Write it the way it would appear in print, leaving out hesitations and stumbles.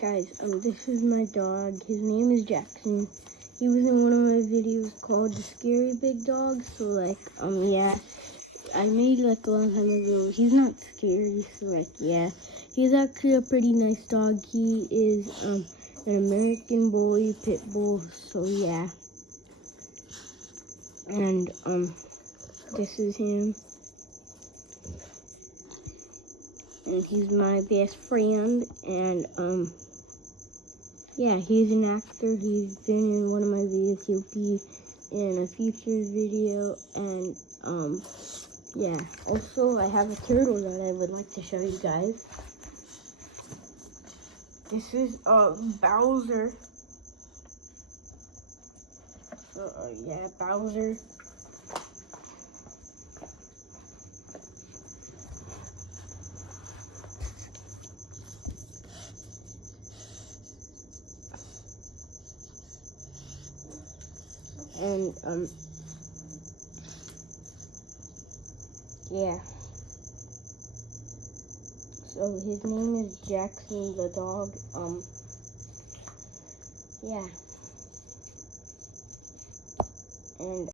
Guys, this is my dog. His name is Jackson. He was in one of my videos called The Scary Big Dog. So, like, yeah. I made, like, a long time ago. He's not scary, so, like, yeah. He's actually a pretty nice dog. He is, an American Bully Pit Bull, so, yeah. And, this is him. And he's my best friend, and, yeah, he's an actor. He's been in one of my videos. He'll be in a future video, and, yeah. Also, I have a turtle that I would like to show you guys. This is, Bowser. So, yeah, Bowser. And, yeah. So his name is Jackson the dog. Yeah. And